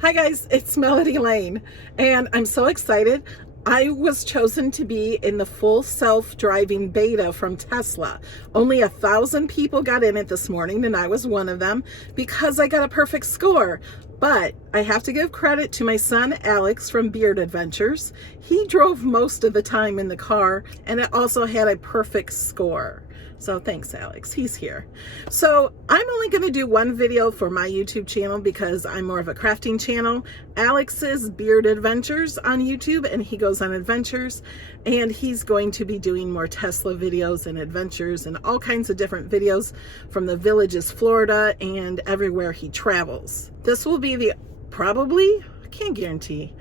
Hi guys, it's Melody Lane, and I'm so excited. I was chosen to be in the full self-driving beta from Tesla. Only 1,000 people got in it this morning, and I was one of them because I got a perfect score. But I have to give credit to my son Alex from Beard Adventures. He drove most of the time in the car, and it also had a perfect score. So thanks, Alex. He's here. So I'm only going to do one video for my YouTube channel because I'm more of a crafting channel. Alex's Beard Adventures on YouTube, and he goes on adventures, and he's going to be doing more Tesla videos and adventures and all kinds of different videos from the villages, Florida, and everywhere he travels. This will be probably, I can't guarantee,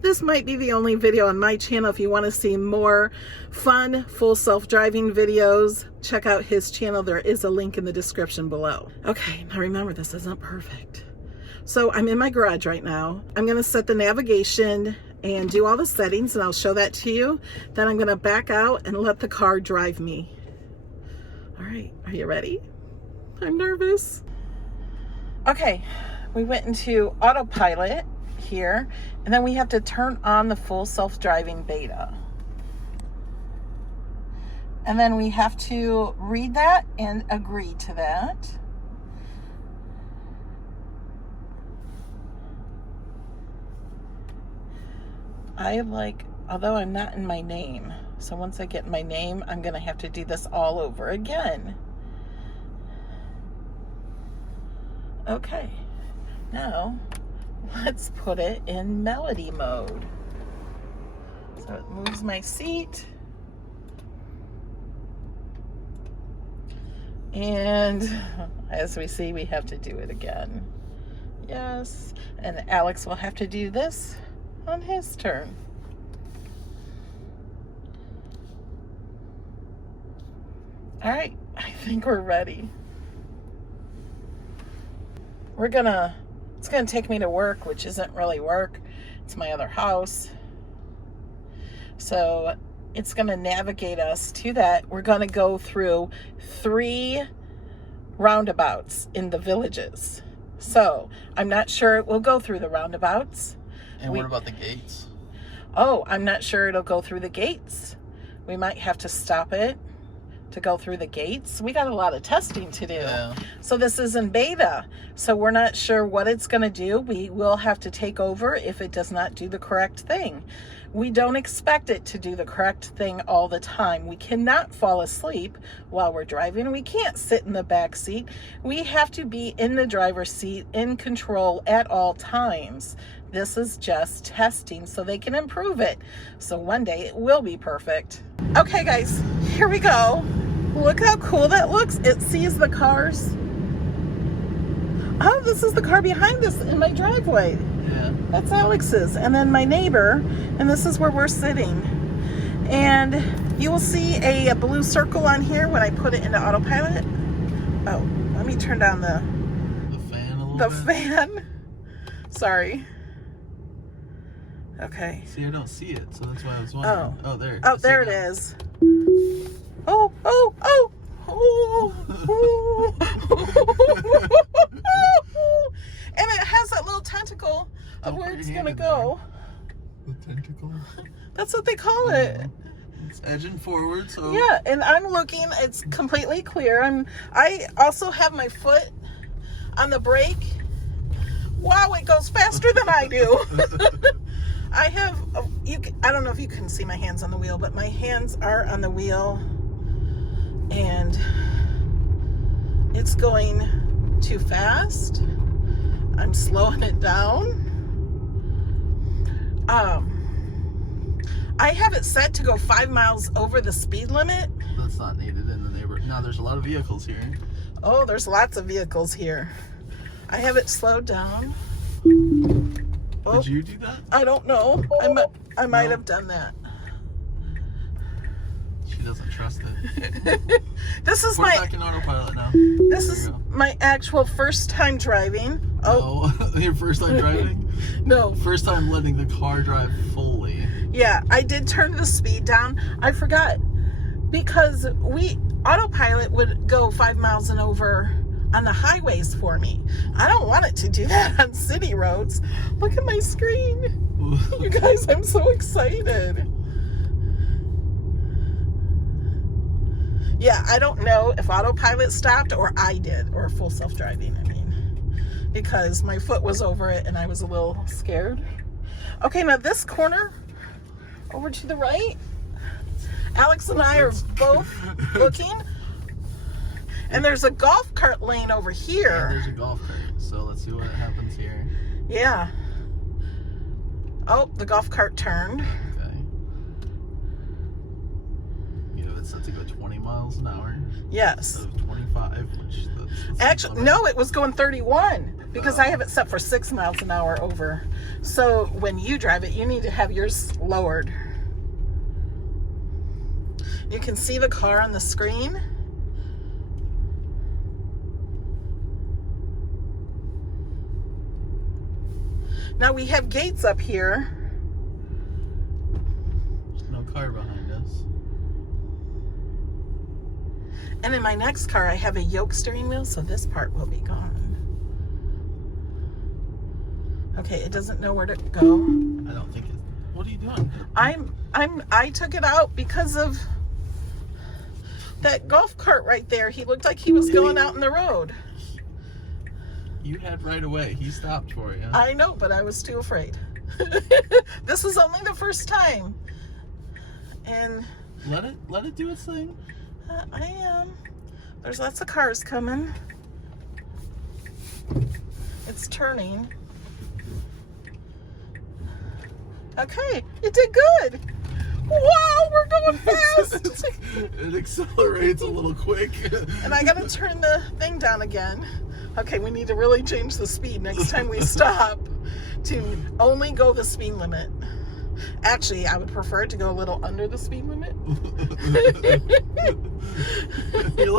this might be the only video on my channel. If you want to see more fun, full self-driving videos, check out his channel. There is a link in the description below. Okay, now remember, this isn't perfect. So I'm in my garage right now. I'm going to set the navigation and do all the settings, and I'll show that to you. Then I'm going to back out and let the car drive me. All right, are you ready? I'm nervous. Okay, we went into autopilot here, and then we have to turn on the full self-driving beta, and then we have to read that and agree to that. Although I'm not in my name, so once I get in my name, I'm gonna have to do this all over again. Okay, now let's put it in melody mode. So it moves my seat. And as we see, we have to do it again. Yes. And Alex will have to do this on his turn. All right, I think we're ready. It's gonna take me to work, which isn't really work. It's my other house. So it's gonna navigate us to that. We're gonna go through 3 roundabouts in the villages. So I'm not sure it will go through the roundabouts. And what about the gates? Oh, I'm not sure it'll go through the gates. We might have to stop it to go through the gates. We got a lot of testing to do. Yeah. So this is in beta, so we're not sure what it's going to do. We will have to take over if it does not do the correct thing. We don't expect it to do the correct thing all the time. We cannot fall asleep while we're driving. We can't sit in the back seat. We have to be in the driver's seat, in control at all times. This is just testing so they can improve it. So one day it will be perfect. Okay guys, here we go. Look how cool that looks. It sees the cars. Oh, this is the car behind us in my driveway. Yeah. That's Alex's. And then my neighbor, and this is where we're sitting. And you will see a blue circle on here when I put it into autopilot. Oh, let me turn down the fan a little bit. The fan. Sorry. Okay. See, I don't see it, so that's why I was wondering. Oh, there. Oh, there it is. Oh, oh, oh, oh, oh. And it has that little tentacle of where it's gonna go. The tentacle? That's what they call it. It's edging forward, so. Yeah, and I'm looking, it's completely clear. I also have my foot on the brake. Wow, it goes faster than I do. I don't know if you can see my hands on the wheel, but my hands are on the wheel, and it's going too fast. I'm slowing it down. I have it set to go 5 miles over the speed limit. That's not needed in the neighborhood. Now there's a lot of vehicles here. Oh, there's lots of vehicles here. I have it slowed down. Did you do that? I don't know. I might have done that. She doesn't trust it. This is We're back in autopilot now. This is my actual first time driving. Oh, your first time driving? No. First time letting the car drive fully. Yeah, I did turn the speed down. I forgot because autopilot would go 5 miles and over on the highways for me. I don't want it to do that on city roads. Look at my screen. You guys, I'm so excited. Yeah, I don't know if autopilot stopped or I did, or full self-driving, I mean, because my foot was over it and I was a little scared. Okay, now this corner over to the right, Alex and I are both looking, and there's a golf cart lane over here. Yeah, there's a golf cart, so let's see what happens here. Yeah. Oh, the golf cart turned. Okay. You know, it's set to go 20 miles an hour. Yes. Instead of 25, which that's Actually, no, it was going 31 because I have it set for 6 miles an hour over. So when you drive it, you need to have yours lowered. You can see the car on the screen. Now we have gates up here. There's no car behind us. And in my next car, I have a yoke steering wheel, so this part will be gone. Okay, it doesn't know where to go. I don't think it. What are you doing? I took it out because of that golf cart right there. He looked like he was going out in the road. You had right away. He stopped for you. I know, but I was too afraid. This was only the first time. And Let it do its thing. I am. There's lots of cars coming. It's turning. Okay, it did good. Wow, we're going fast. It accelerates a little quick. And I gotta turn the thing down again. Okay, we need to really change the speed next time we stop to only go the speed limit. Actually, I would prefer it to go a little under the speed limit. You're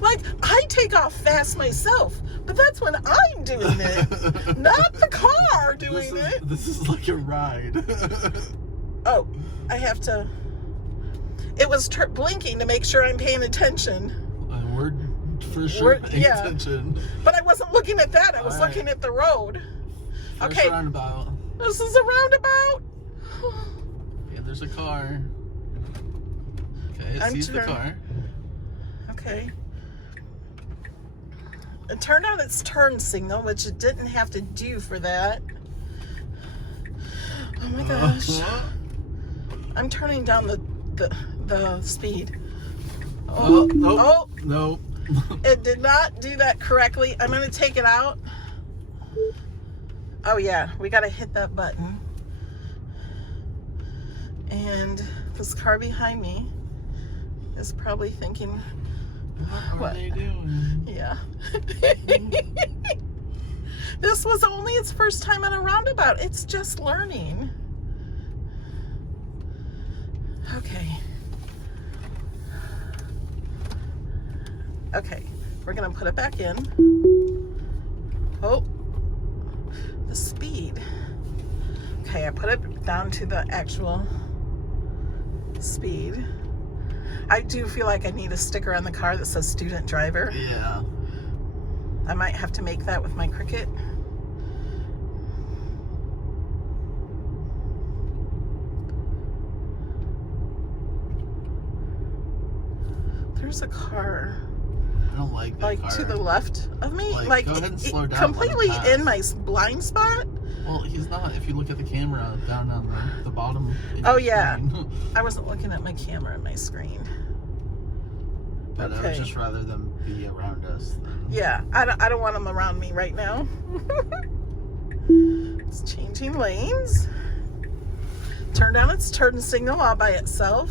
Like, I take off fast myself, but that's when I'm doing it, not the car doing it. This is like a ride. Oh, I have to. It was blinking to make sure I'm paying attention. We're for sure paying yeah. attention. But I wasn't looking at that. I was All right. looking at the road. First Okay. roundabout. This is a roundabout. Yeah, there's a car. Okay, it I'm sees the car. Okay. It turned on its turn signal, which it didn't have to do for that. Oh my gosh. I'm turning down the speed. Oh, nope. Oh, Nope. it did not do that correctly. I'm going to take it out. Oh yeah, we got to hit that button. And this car behind me is probably thinking, What are they doing? yeah. This was only its first time on a roundabout. It's just learning. Okay. Okay, we're gonna put it back in. Oh, the speed. Okay, I put it down to the actual speed. I do feel like I need a sticker on the car that says student driver. Yeah. I might have to make that with my Cricut. There's a car. I don't like that Like car. to the left of me, Like, go ahead and slow down, completely let him in my blind spot. Well, he's not. If you look at the camera down on the bottom. of Oh, your yeah. screen. I wasn't looking at my camera on my screen. But I Okay. would just rather them be around us. Yeah, I don't want them around me right now. It's changing lanes. Turn down its turn signal all by itself.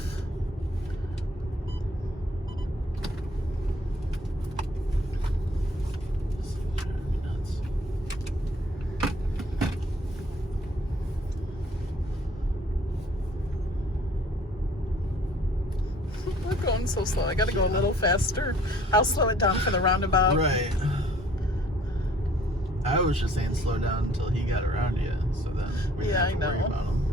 We're going so slow. I gotta go a little faster. I'll slow it down for the roundabout. Right. I was just saying slow down until he got around you, so then we didn't have to worry about him.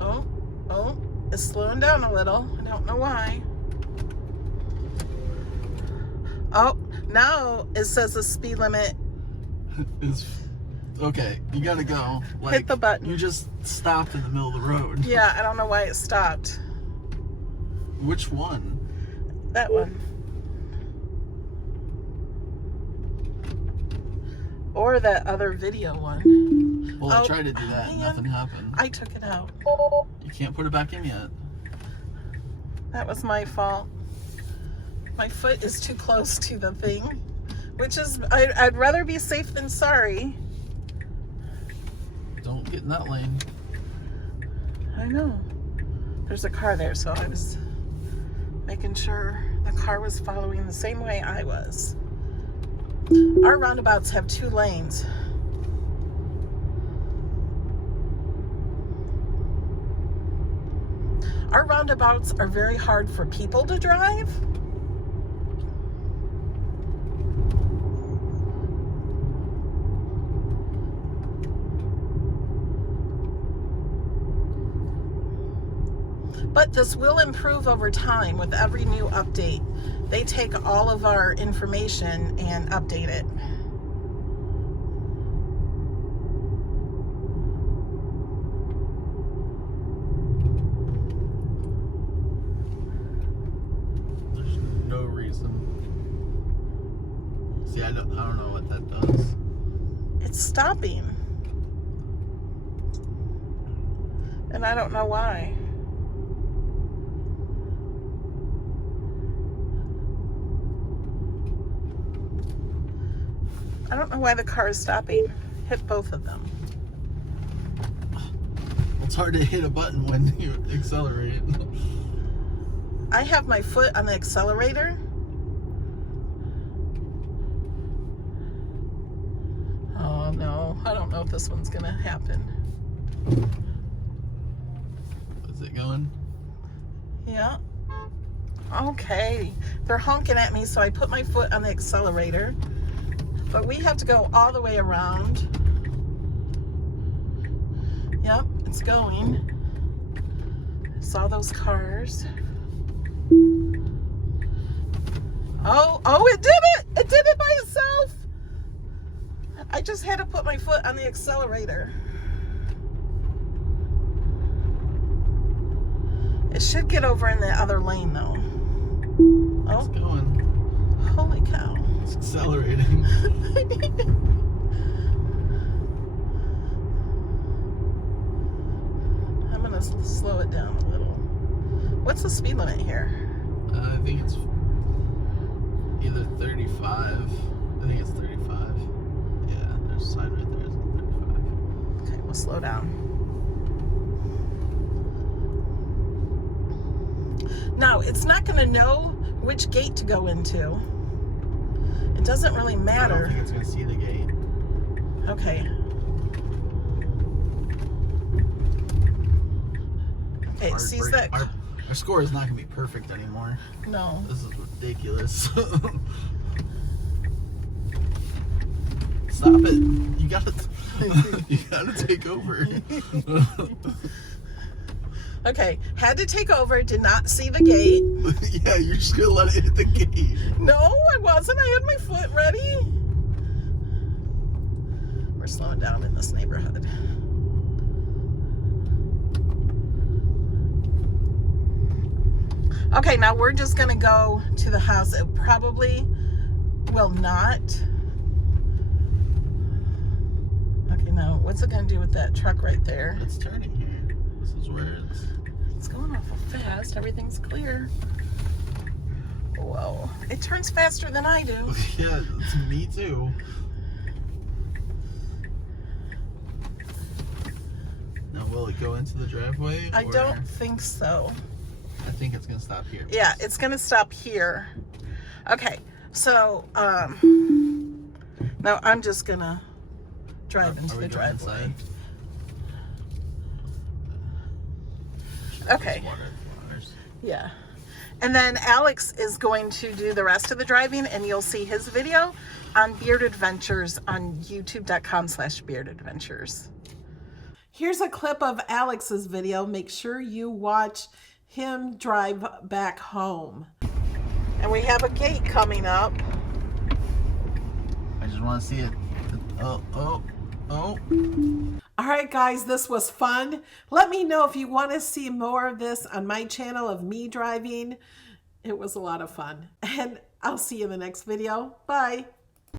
Oh, oh. is slowing down a little. I don't know why. Oh, now it says the speed limit is okay. You gotta go. Like, hit the button. You just stopped in the middle of the road. Yeah, I don't know why it stopped. Which one? That one. Or that other video one. Well, I tried to do that and nothing happened. I took it out. You can't put it back in yet. That was my fault. My foot is too close to the thing, which is, I'd rather be safe than sorry. Don't get in that lane. I know. There's a car there, so I was making sure the car was following the same way I was. Our roundabouts have 2 lanes. Our roundabouts are very hard for people to drive. But this will improve over time with every new update. They take all of our information and update it. There's no reason. See, I don't know what that does. It's stopping. And I don't know why. I don't know why the car is stopping. Hit both of them. It's hard to hit a button when you accelerate. I have my foot on the accelerator. Oh no, I don't know if this one's gonna happen. Is it going? Yeah. Okay. They're honking at me, so I put my foot on the accelerator. But we have to go all the way around. Yep, it's going. Saw those cars. Oh, it did it! It did it by itself! I just had to put my foot on the accelerator. It should get over in the other lane though. It's going. Holy cow. It's accelerating. I'm gonna slow it down a little. What's the speed limit here? I think it's either 35. I think it's 35. Yeah, there's a sign right there. It's 35. Okay, we'll slow down. Now, it's not gonna know which gate to go into. It doesn't really I don't matter. think it's going to see the gate. Okay. Okay, it sees that. Our score is not going to be perfect anymore. No. This is ridiculous. Stop it. You gotta take over. Okay, had to take over, did not see the gate. Yeah, you're just gonna let it hit the gate. No, I wasn't. I had my foot ready. We're slowing down in this neighborhood. Okay, now we're just gonna go to the house. It probably will not. Okay, now what's it gonna do with that truck right there? It's turning here. This is where It's going awful fast. Everything's clear. Whoa. It turns faster than I do. Yeah, it's me too. Now, will it go into the driveway? I don't think so. I think it's gonna stop here. Yeah, it's gonna stop here. Okay, so now I'm just gonna drive into the driveway. Inside? Okay. Yeah. And then Alex is going to do the rest of the driving, and you'll see his video on Beard Adventures on youtube.com/beardadventures. Here's a clip of Alex's video. Make sure you watch him drive back home. And we have a gate coming up. I just want to see it. Oh. All right, guys, this was fun. Let me know if you want to see more of this on my channel of me driving. It was a lot of fun. And I'll see you in the next video. Bye.